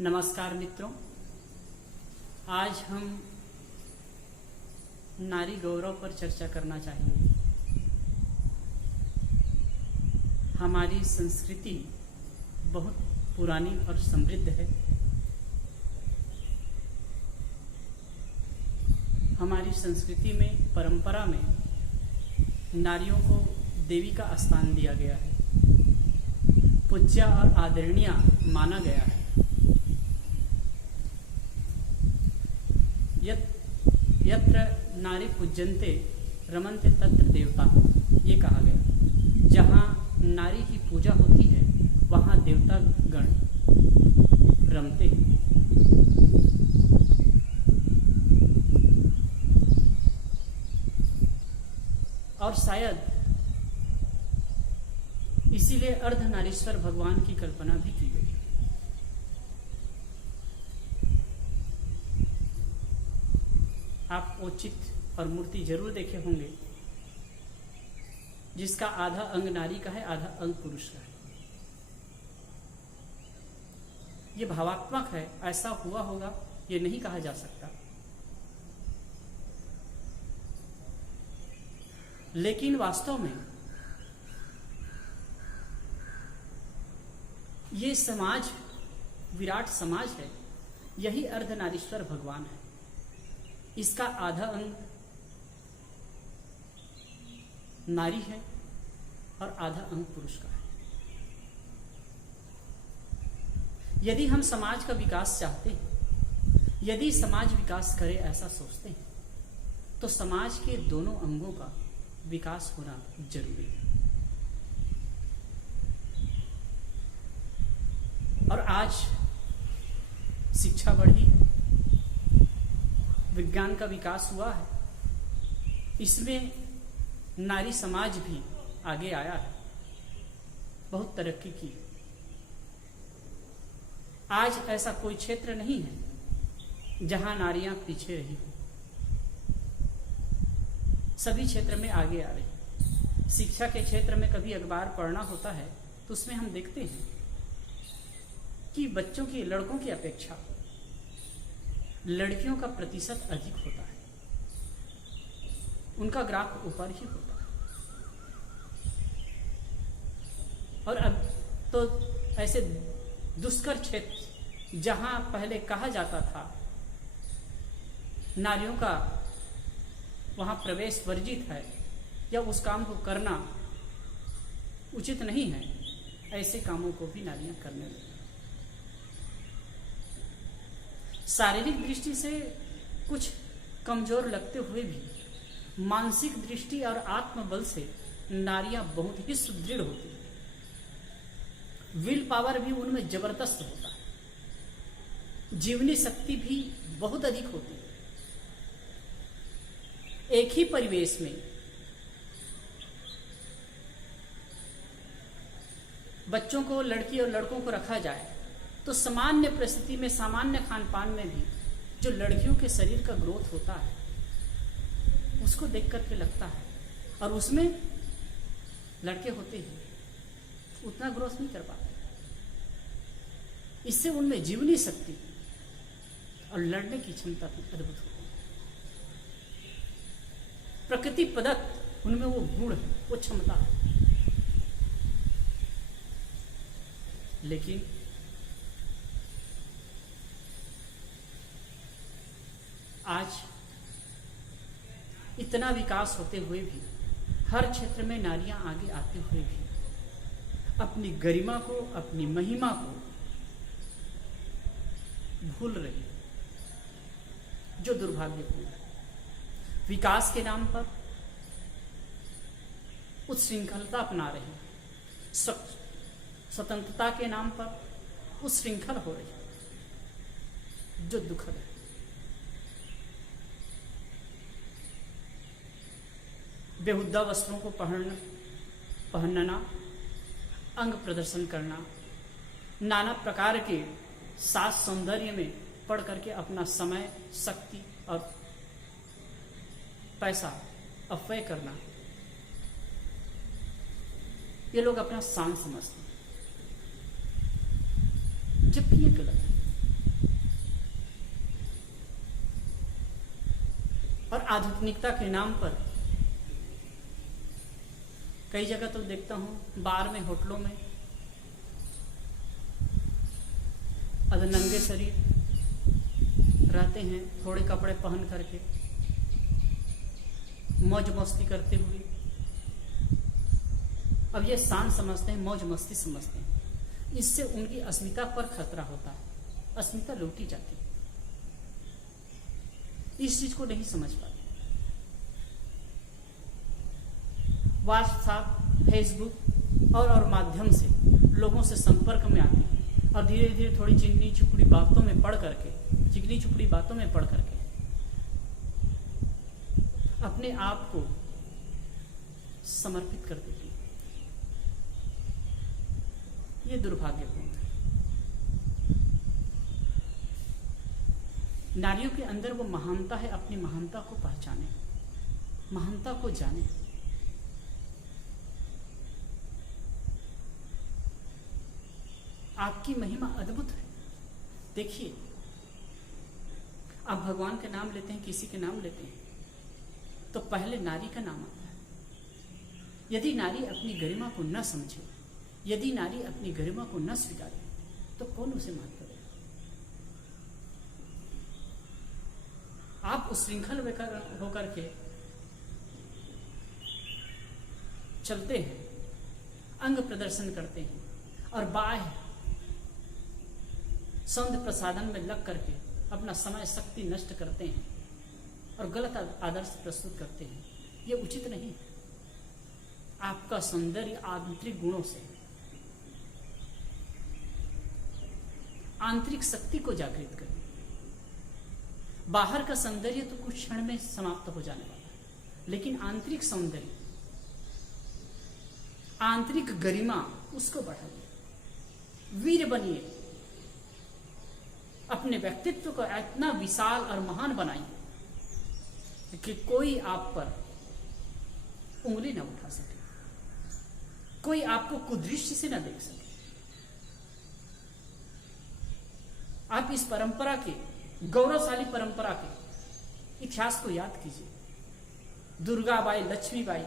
नमस्कार मित्रों, आज हम नारी गौरव पर चर्चा करना चाहेंगे। हमारी संस्कृति बहुत पुरानी और समृद्ध है। हमारी संस्कृति में, परंपरा में नारियों को देवी का स्थान दिया गया है, पूज्य और आदरणीय माना गया है। यत्र नारी पूज्यन्ते रमन्ते तत्र देवता, ये कहा गया। जहाँ नारी की पूजा होती है वहाँ देवता गण रमते हैं। और शायद इसीलिए अर्धनारीश्वर भगवान की कल्पना भी की गई। आप वो चित्र और मूर्ति जरूर देखे होंगे जिसका आधा अंग नारी का है, आधा अंग पुरुष का है। ये भावात्मक है, ऐसा हुआ होगा ये नहीं कहा जा सकता, लेकिन वास्तव में ये समाज विराट समाज है, यही अर्धनारीश्वर भगवान है। इसका आधा अंग नारी है और आधा अंग पुरुष का है। यदि हम समाज का विकास चाहते हैं, यदि समाज विकास करे ऐसा सोचते हैं, तो समाज के दोनों अंगों का विकास होना जरूरी है। और आज शिक्षा बढ़ी है, विज्ञान का विकास हुआ है, इसमें नारी समाज भी आगे आया है, बहुत तरक्की की। आज ऐसा कोई क्षेत्र नहीं है जहां नारियां पीछे रही हो, सभी क्षेत्र में आगे आ रही। शिक्षा के क्षेत्र में कभी अखबार पढ़ना होता है तो उसमें हम देखते हैं कि बच्चों की, लड़कों की अपेक्षा लड़कियों का प्रतिशत अधिक होता है, उनका ग्राफ ऊपर ही होता है। और अब तो ऐसे दुष्कर क्षेत्र जहां पहले कहा जाता था नारियों का वहां प्रवेश वर्जित है या उस काम को करना उचित नहीं है, ऐसे कामों को भी नारियां करने लगी। शारीरिक दृष्टि से कुछ कमजोर लगते हुए भी मानसिक दृष्टि और आत्मबल से नारियां बहुत ही सुदृढ़ होती हैं। विल पावर भी उनमें जबरदस्त होता है, जीवनी शक्ति भी बहुत अधिक होती है। एक ही परिवेश में बच्चों को, लड़की और लड़कों को रखा जाए तो सामान्य परिस्थिति में, सामान्य खान पान में भी जो लड़कियों के शरीर का ग्रोथ होता है उसको देख करके लगता है, और उसमें लड़के होते हैं उतना ग्रोथ नहीं कर पाते। इससे उनमें जीवनी शक्ति और लड़ने की क्षमता भी अद्भुत होती है। प्रकृति प्रदत्त उनमें वो गुण है, वो क्षमता है। लेकिन आज इतना विकास होते हुए भी, हर क्षेत्र में नारियां आगे आते हुए भी अपनी गरिमा को, अपनी महिमा को भूल रही, जो दुर्भाग्यपूर्ण है। विकास के नाम पर उच्छृंखलता अपना रही, स्वतंत्रता के नाम पर उच्छृंखल हो रही, जो दुखद है। बेहुदा वस्त्रों को पहनना, अंग प्रदर्शन करना, नाना प्रकार के साज सौंदर्य में पढ़ करके अपना समय, शक्ति और पैसा अपव्यय करना, ये लोग अपना शान समझते हैं, जबकि ये गलत है। और आधुनिकता के नाम पर कई जगह तो देखता हूं, बार में, होटलों में अगर नंगे शरीर रहते हैं, थोड़े कपड़े पहन करके, मौज मस्ती करते हुए। अब ये शान समझते हैं, मौज मस्ती समझते हैं। इससे उनकी अस्मिता पर खतरा होता है, अस्मिता लूटी जाती है। इस चीज को नहीं समझ पाते। व्हाट्सएप, फेसबुक और माध्यम से लोगों से संपर्क में आते हैं और धीरे धीरे थोड़ी चिकनी चुपड़ी बातों में पढ़ करके अपने आप को समर्पित कर देती है। ये दुर्भाग्यपूर्ण है। नारियों के अंदर वो महानता है, अपनी महानता को पहचाने, महानता को जाने। आपकी महिमा अद्भुत है। देखिए, आप भगवान के नाम लेते हैं, किसी के नाम लेते हैं, तो पहले नारी का नाम आता है। यदि नारी अपनी गरिमा को न समझे, यदि नारी अपनी गरिमा को न स्वीकारे, तो कौन उसे मान करेगा? आप उस श्रृंखल होकर के चलते हैं, अंग प्रदर्शन करते हैं और बाह्य सौंदर्य प्रसाधन में लग करके अपना समय शक्ति नष्ट करते हैं और गलत आदर्श प्रस्तुत करते हैं। ये उचित नहीं है। आपका सौंदर्य आंतरिक गुणों से, आंतरिक शक्ति को जागृत करें। बाहर का सौंदर्य तो कुछ क्षण में समाप्त हो जाने वाला है, लेकिन आंतरिक सौंदर्य, आंतरिक गरिमा, उसको बढ़ाइए, वीर बनिए, अपने व्यक्तित्व को इतना विशाल और महान बनाइए कि कोई आप पर उंगली न उठा सके, कोई आपको कुदृष्टि से न देख सके। आप इस परंपरा के, गौरवशाली परंपरा के इतिहास को याद कीजिए। दुर्गाबाई, लक्ष्मीबाई,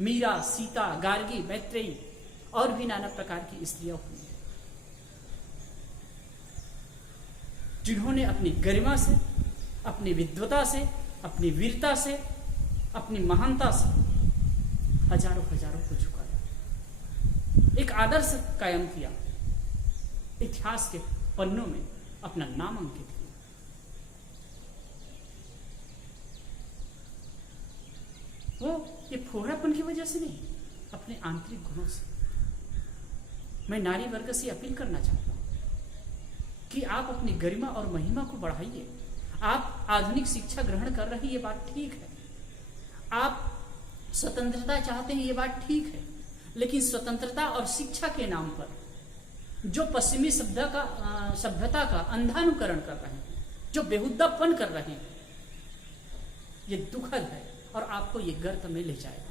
मीरा, सीता, गार्गी, मैत्रेयी और भी नाना प्रकार की स्त्रियां हुई, जिन्होंने अपनी गरिमा से, अपनी विद्वता से, अपनी वीरता से, अपनी महानता से हजारों को झुकाया, एक आदर्श कायम किया, इतिहास के पन्नों में अपना नाम अंकित किया। वो ये फोहरापन की वजह से नहीं, अपने आंतरिक गुणों से। मैं नारी वर्ग से अपील करना चाहता हूं कि आप अपनी गरिमा और महिमा को बढ़ाइए। आप आधुनिक शिक्षा ग्रहण कर रहे हैं, ये बात ठीक है। आप स्वतंत्रता चाहते हैं, ये बात ठीक है। लेकिन स्वतंत्रता और शिक्षा के नाम पर जो पश्चिमी सभ्यता का अंधानुकरण कर रहे हैं, जो बेहुदापन कर रहे हैं, ये दुखद है और आपको ये गर्त में ले जाएगा।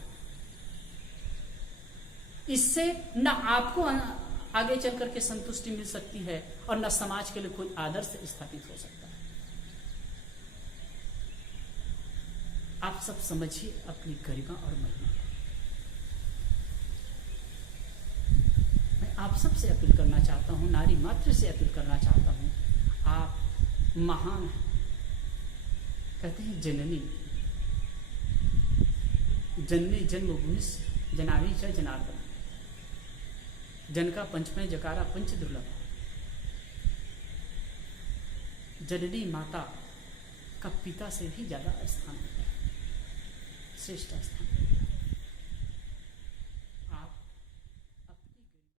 इससे न आपको आगे चल करके संतुष्टि मिल सकती है और न समाज के लिए कोई आदर्श स्थापित हो सकता है। आप सब समझिए अपनी गरिमा और महिमा। मैं आप सबसे अपील करना चाहता हूं, नारी मात्र से अपील करना चाहता हूं, आप महान हैं। कहते हैं जननी जन्मभूमि जनानी च जनार्दन, जन का पंचमय जकारा पंच दुर्लभ। जननी माता का पिता से भी ज्यादा स्थान होता है, श्रेष्ठ स्थान।